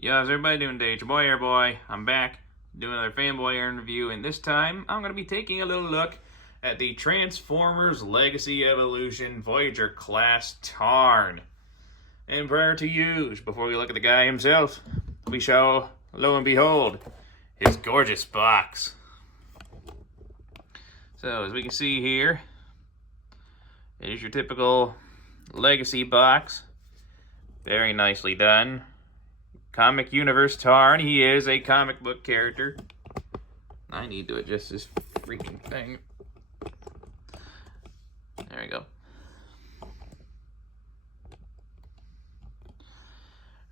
Yo, how's everybody doing today? It's your boy Airboy. I'm back doing another fanboy interview, and this time I'm going to be taking a little look at the Transformers Legacy Evolution Voyager class Tarn. And prior to use, before we look at the guy himself, we show, lo and behold, his gorgeous box. So, as we can see here, it is your typical Legacy box. Very nicely done. Comic Universe Tarn. He is a comic book character. I need to adjust this freaking thing. There we go.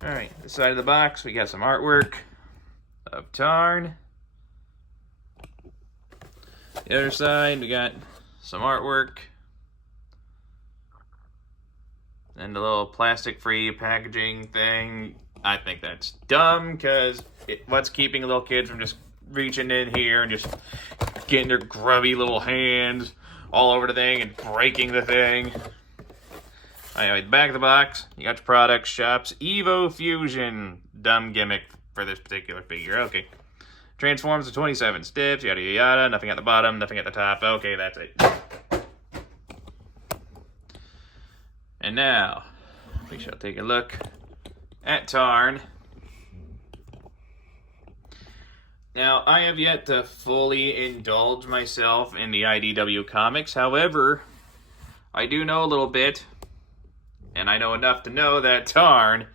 Alright, this side of the box, we got some artwork of Tarn. The other side, we got some artwork. And a little plastic-free packaging thing. I think that's dumb, because what's keeping little kids from just reaching in here and just getting their grubby little hands all over the thing and breaking the thing? Anyway, the back of the box, you got your product shops. Evo Fusion. Dumb gimmick for this particular figure. Okay. Transforms to 27 steps, yada yada yada. Nothing at the bottom, nothing at the top. Okay, that's it. And now, we shall take a look at Tarn. Now, I have yet to fully indulge myself in the IDW comics. However, I do know a little bit, and I know enough to know that Tarn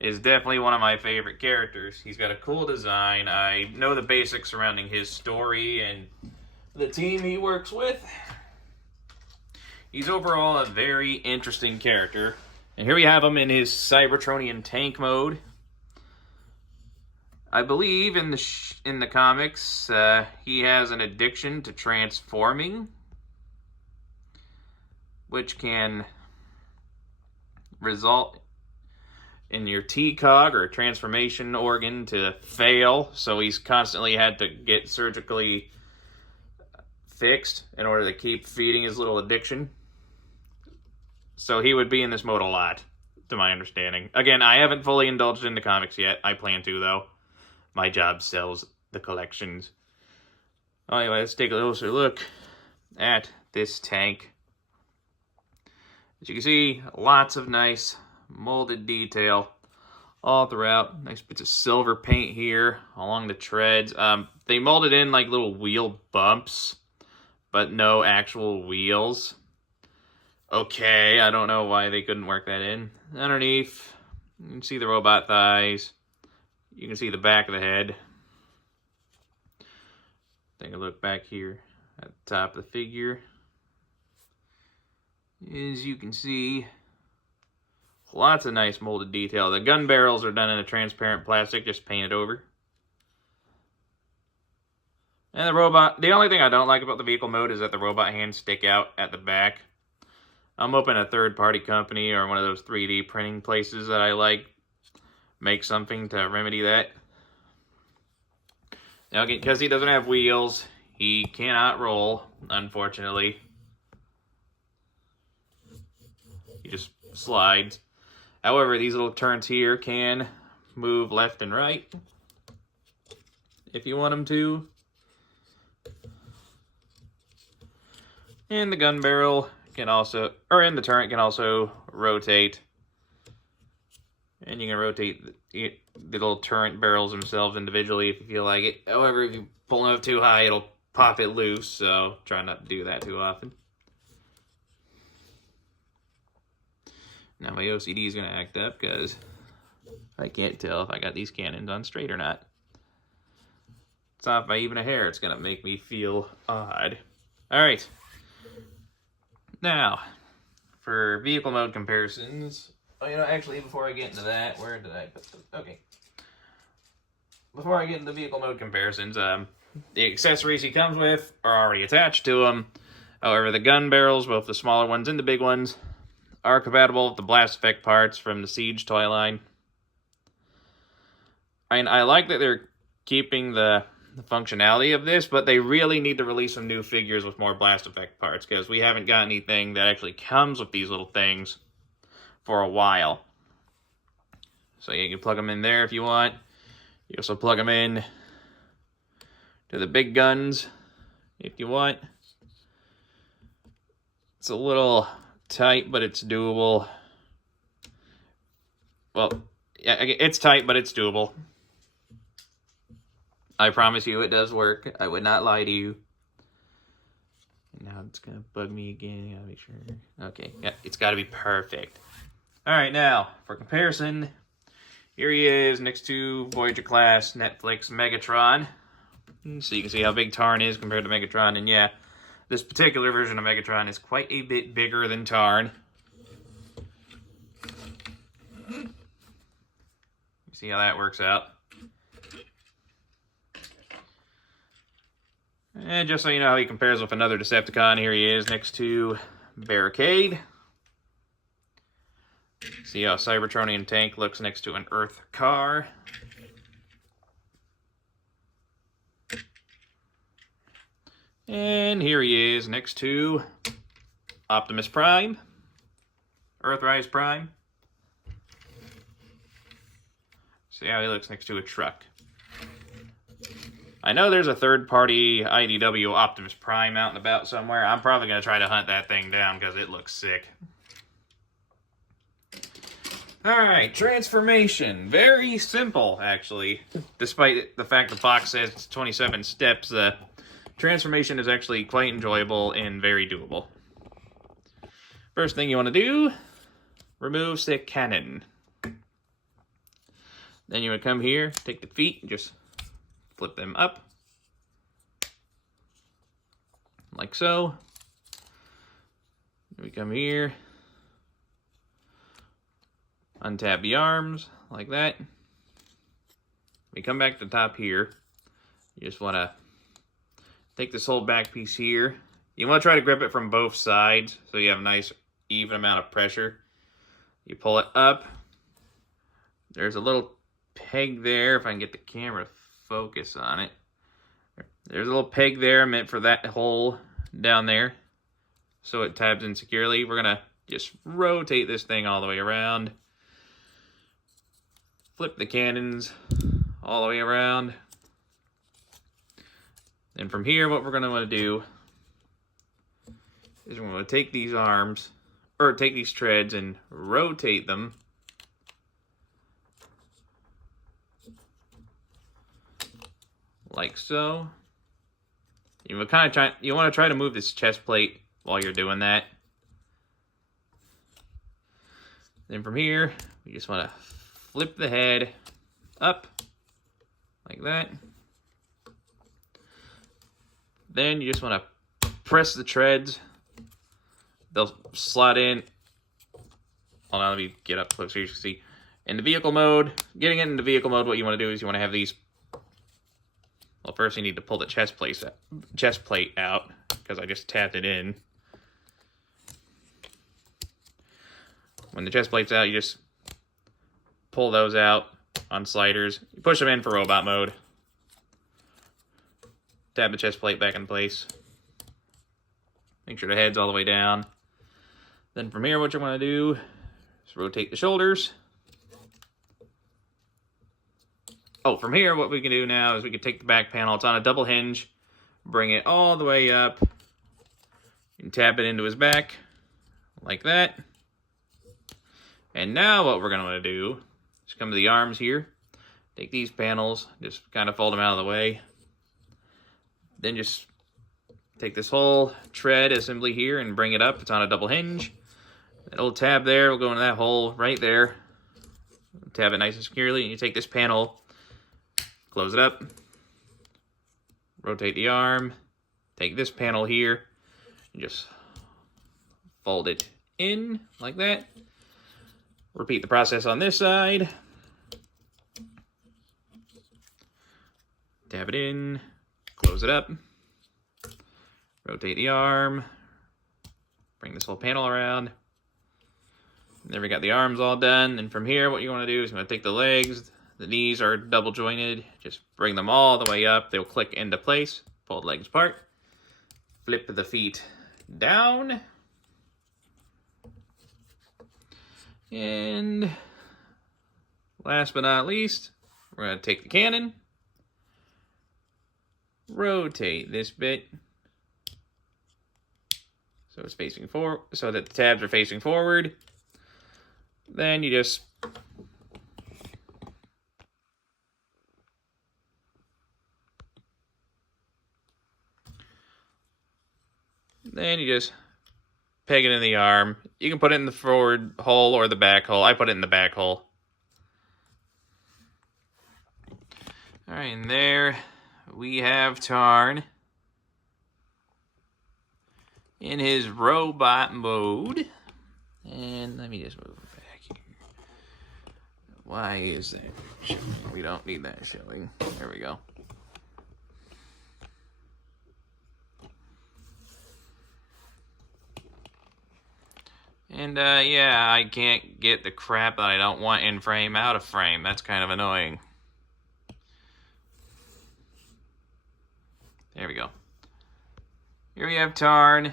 is definitely one of my favorite characters. He's got a cool design. I know the basics surrounding his story and the team he works with. He's overall a very interesting character. And here we have him in his Cybertronian tank mode. I believe in the comics, he has an addiction to transforming, which can result in your T-cog or transformation organ to fail. So he's constantly had to get surgically fixed in order to keep feeding his little addiction. So he would be in this mode a lot, to my understanding. Again, I haven't fully indulged in the comics yet. I plan to, though. My job sells the collections. Anyway, let's take a closer look at this tank. As you can see, lots of nice molded detail all throughout. Nice bits of silver paint here along the treads. They molded in like little wheel bumps, but no actual wheels. Okay, I don't know why they couldn't work that in. Underneath, you can see the robot thighs. You can see the back of the head. Take a look back here at the top of the figure. As you can see, lots of nice molded detail. The gun barrels are done in a transparent plastic, just painted over. And the robot, the only thing I don't like about the vehicle mode is that the robot hands stick out at the back. I'm hoping a third-party company or one of those 3D printing places that I like make something to remedy that. Now, again, because he doesn't have wheels, he cannot roll, unfortunately. He just slides. However, these little turns here can move left and right if you want them to. And the gun barrel can also, or in the turret, can also rotate. And you can rotate the little turret barrels themselves individually if you feel like it. However, if you pull them up too high, it'll pop it loose, so try not to do that too often. Now my OCD is going to act up because I can't tell if I got these cannons on straight or not. It's off by even a hair. It's going to make me feel odd. Alright. Now, for vehicle mode comparisons, actually, before I get into that, where did I put them? Okay. Before I get into vehicle mode comparisons, the accessories he comes with are already attached to him. However, the gun barrels, both the smaller ones and the big ones, are compatible with the blast effect parts from the Siege toy line. I like that they're keeping the functionality of this, but they really need to release some new figures with more blast effect parts, because we haven't got anything that actually comes with these little things for a while. So you can plug them in there if you want. You also plug them in to the big guns if you want. It's a little tight, but it's doable. Well, yeah, it's tight, but it's doable. I promise you it does work. I would not lie to you. Now it's going to bug me again. I gotta make sure. Okay, yeah, it's got to be perfect. All right, now, for comparison, here he is next to Voyager class Netflix Megatron. So you can see how big Tarn is compared to Megatron. And yeah, this particular version of Megatron is quite a bit bigger than Tarn. You see how that works out. And just so you know how he compares with another Decepticon, here he is next to Barricade. See how a Cybertronian tank looks next to an Earth car. And here he is next to Optimus Prime, Earthrise Prime. See how he looks next to a truck. I know there's a third-party IDW Optimus Prime out and about somewhere. I'm probably going to try to hunt that thing down because it looks sick. Alright, transformation. Very simple, actually. Despite the fact the box says it's 27 steps, the transformation is actually quite enjoyable and very doable. First thing you want to do, remove stick cannon. Then you would come here, take the feet, and just flip them up, like so. We come here, untap the arms, like that. We come back to the top here. You just want to take this whole back piece here. You want to try to grip it from both sides so you have a nice even amount of pressure. You pull it up. There's a little peg there, if I can get the camera to focus on it. There's a little peg there meant for that hole down there, so it tabs in securely. We're gonna just rotate this thing all the way around, flip the cannons all the way around, and from here what we're gonna want to do is we're gonna take these arms, or take these treads and rotate them like so. You want to try to move this chest plate while you're doing that. Then from here, we just want to flip the head up like that. Then you just want to press the treads. They'll slot in. Hold on, let me get up close so you can see. In the vehicle mode, getting it into vehicle mode, what you want to do is you want to have these. Well, first you need to pull the chest plate out, because I just tapped it in. When the chest plate's out, you just pull those out on sliders. You push them in for robot mode. Tap the chest plate back in place. Make sure the head's all the way down. Then from here, what you want to do is rotate the shoulders. Oh, from here, what we can do now is we can take the back panel. It's on a double hinge. Bring it all the way up. And tap it into his back. Like that. And now what we're going to want to do is come to the arms here. Take these panels. Just kind of fold them out of the way. Then just take this whole tread assembly here and bring it up. It's on a double hinge. That little tab there will go into that hole right there. Tab it nice and securely. And you take this panel, close it up, rotate the arm, take this panel here, and just fold it in like that. Repeat the process on this side. Tab it in, close it up, rotate the arm, bring this whole panel around. And there we got the arms all done. And from here, what you want to do is you want to take the legs. The knees are double jointed. Just bring them all the way up. They'll click into place. Pull the legs apart. Flip the feet down. And last but not least, we're going to take the cannon, rotate this bit so it's facing forward, so that the tabs are facing forward. Then you just peg it in the arm. You can put it in the forward hole or the back hole. I put it in the back hole. Alright, and there we have Tarn in his robot mode. And let me just move it back here. Why is that showing? We don't need that showing. There we go. And, yeah, I can't get the crap that I don't want in frame out of frame. That's kind of annoying. There we go. Here we have Tarn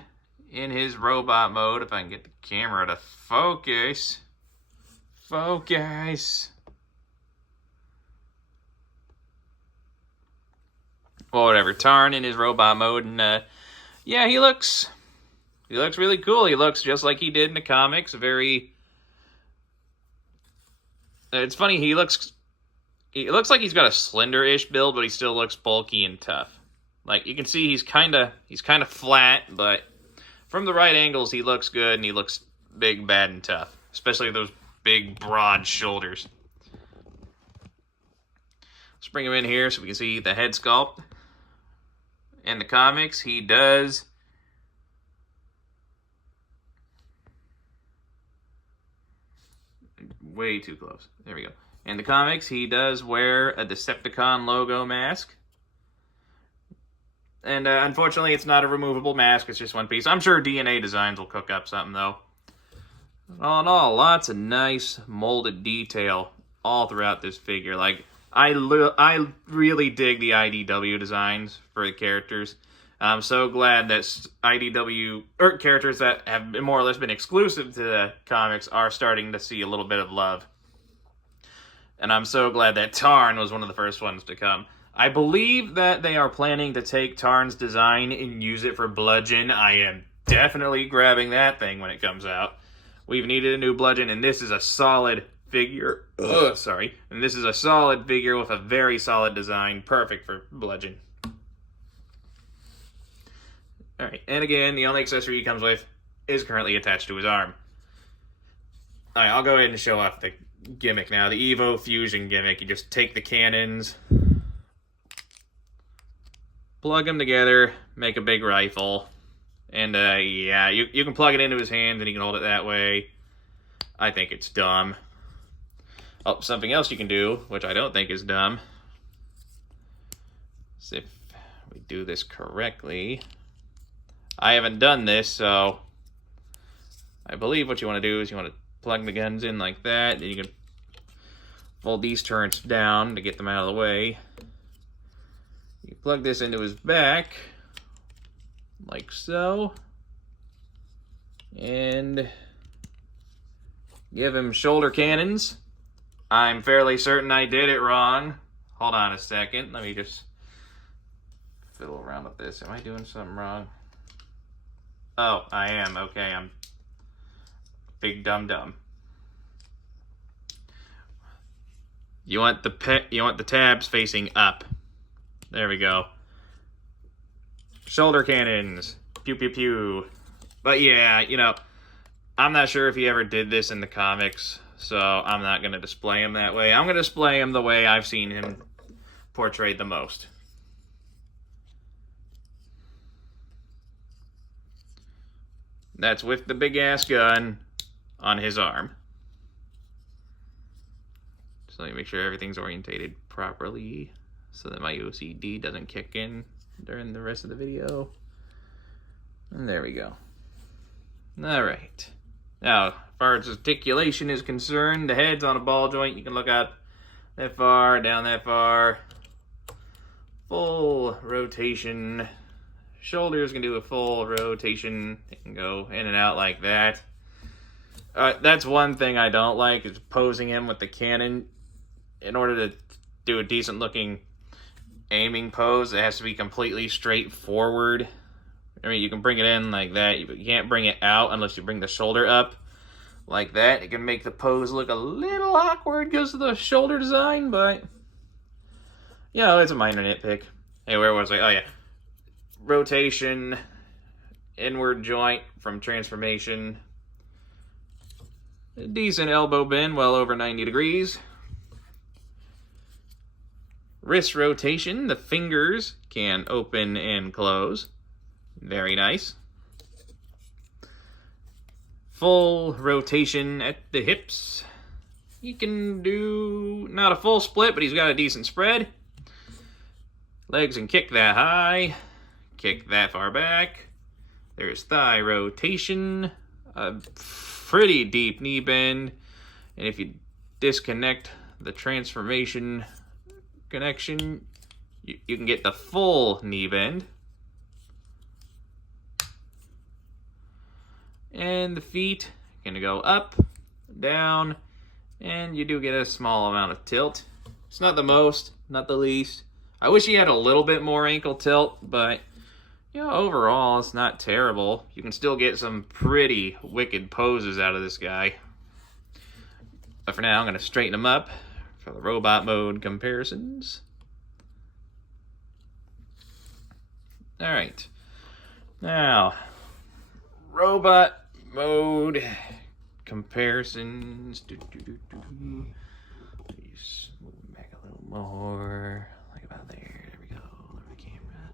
in his robot mode. If I can get the camera to focus. Focus. Well, whatever. Tarn in his robot mode. And, yeah, he looks really cool. He looks just like he did in the comics. It's funny, he looks like he's got a slender-ish build, but he still looks bulky and tough. Like, you can see he's kind of flat, but from the right angles, he looks good, and he looks big, bad, and tough. Especially those big, broad shoulders. Let's bring him in here so we can see the head sculpt. In the comics, he does... Way too close. There we go. In the comics, he does wear a Decepticon logo mask. And unfortunately, it's not a removable mask. It's just one piece. I'm sure DNA Designs will cook up something, though. All in all, lots of nice molded detail all throughout this figure. Like, I really dig the IDW designs for the characters. I'm so glad that IDW, or characters that have more or less been exclusive to the comics, are starting to see a little bit of love. And I'm so glad that Tarn was one of the first ones to come. I believe that they are planning to take Tarn's design and use it for Bludgeon. I am definitely grabbing that thing when it comes out. We've needed a new Bludgeon, and this is a solid figure. And this is a solid figure with a very solid design, perfect for Bludgeon. Alright, and again, the only accessory he comes with is currently attached to his arm. Alright, I'll go ahead and show off the gimmick now, the Evo Fusion gimmick. You just take the cannons, plug them together, make a big rifle, and yeah, you can plug it into his hands and he can hold it that way. I think it's dumb. Oh, something else you can do, which I don't think is dumb, is if we do this correctly... I haven't done this, so I believe what you want to do is you want to plug the guns in like that, and you can fold these turrets down to get them out of the way. You plug this into his back, like so, and give him shoulder cannons. I'm fairly certain I did it wrong. Hold on a second, let me just fiddle around with this. Am I doing something wrong? Oh, I am. Okay, I'm big dum-dum. You want the tabs facing up. There we go. Shoulder cannons. Pew pew pew. But yeah, you know, I'm not sure if he ever did this in the comics, so I'm not going to display him that way. I'm going to display him the way I've seen him portrayed the most. That's with the big-ass gun on his arm. Just let me make sure everything's orientated properly so that my OCD doesn't kick in during the rest of the video. And there we go. Alright. Now, as far as articulation is concerned, the head's on a ball joint. You can look up that far, down that far. Full rotation. Shoulders can do a full rotation. They can go in and out like that. That's one thing I don't like, is posing him with the cannon. in order to do a decent looking aiming pose, it has to be completely straightforward. I mean, you can bring it in like that, but you can't bring it out unless you bring the shoulder up like that. It can make the pose look a little awkward because of the shoulder design, but it's a minor nitpick. Hey, where was I? Oh yeah, rotation, inward joint from transformation, a decent elbow bend, well over 90 degrees. Wrist rotation, the fingers can open and close. Very nice. Full rotation at the hips. He can do not a full split, but he's got a decent spread. Legs can kick that high, kick that far back. There's thigh rotation, a pretty deep knee bend, and if you disconnect the transformation connection, you can get the full knee bend. And the feet gonna go up, down, and you do get a small amount of tilt. It's not the most, not the least. I wish he had a little bit more ankle tilt, but overall it's not terrible. You can still get some pretty wicked poses out of this guy. But for now, I'm gonna straighten him up for the robot mode comparisons. All right, now robot mode comparisons. Please move back a little more, like about there. There we go. Over the camera.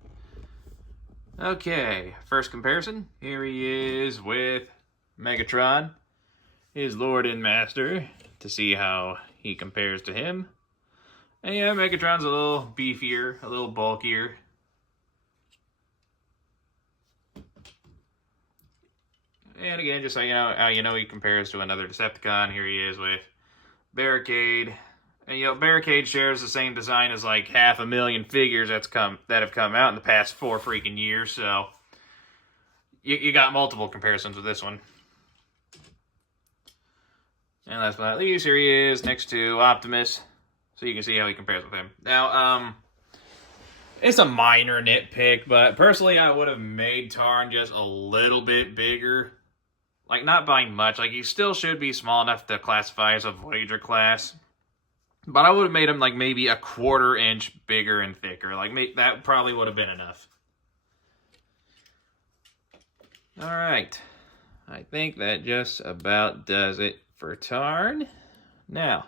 Okay, first comparison. Here he is with Megatron, his Lord and Master, to see how he compares to him. And yeah, Megatron's a little beefier, a little bulkier. And again, just so you know how he compares to another Decepticon, here he is with Barricade. And Barricade shares the same design as like 500,000 figures that have come out in the past 4 freaking years, so you got multiple comparisons with this one. And last but not least, here he is next to Optimus, so you can see how he compares with him. Now, it's a minor nitpick, but personally I would have made Tarn just a little bit bigger. Like, not by much. Like, he still should be small enough to classify as a Voyager class. But I would have made him, like, maybe a 1/4 inch bigger and thicker. Like, that probably would have been enough. Alright. I think that just about does it for Tarn. Now,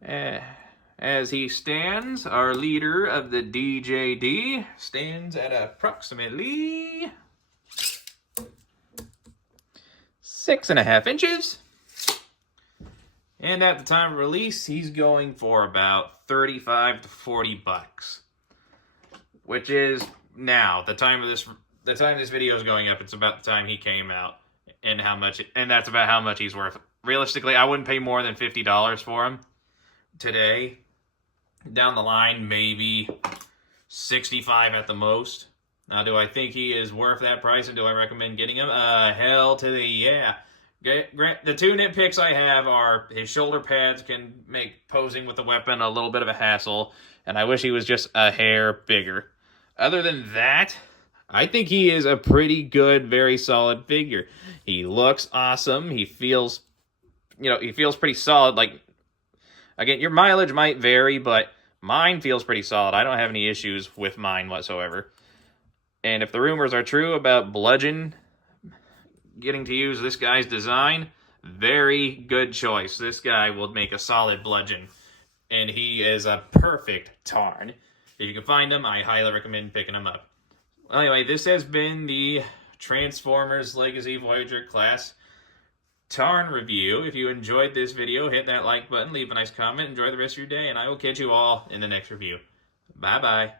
as he stands, our leader of the DJD stands at approximately 6.5 inches. And at the time of release, he's going for about $35 to $40. Which is now, the time this video is going up, it's about the time he came out. And that's about how much he's worth. Realistically, I wouldn't pay more than $50 for him today. Down the line, maybe $65 at the most. Now, do I think he is worth that price, and do I recommend getting him? Hell to the yeah. The 2 nitpicks I have are his shoulder pads can make posing with the weapon a little bit of a hassle, and I wish he was just a hair bigger. Other than that, I think he is a pretty good, very solid figure. He looks awesome. He feels pretty solid. Like, again, your mileage might vary, but mine feels pretty solid. I don't have any issues with mine whatsoever. And if the rumors are true about Bludgeon getting to use this guy's design, very good choice. This guy will make a solid Bludgeon. And he is a perfect Tarn. If you can find him, I highly recommend picking him up. Anyway, this has been the Transformers Legacy Voyager class Tarn review. If you enjoyed this video, hit that like button, leave a nice comment, enjoy the rest of your day, and I will catch you all in the next review. Bye-bye.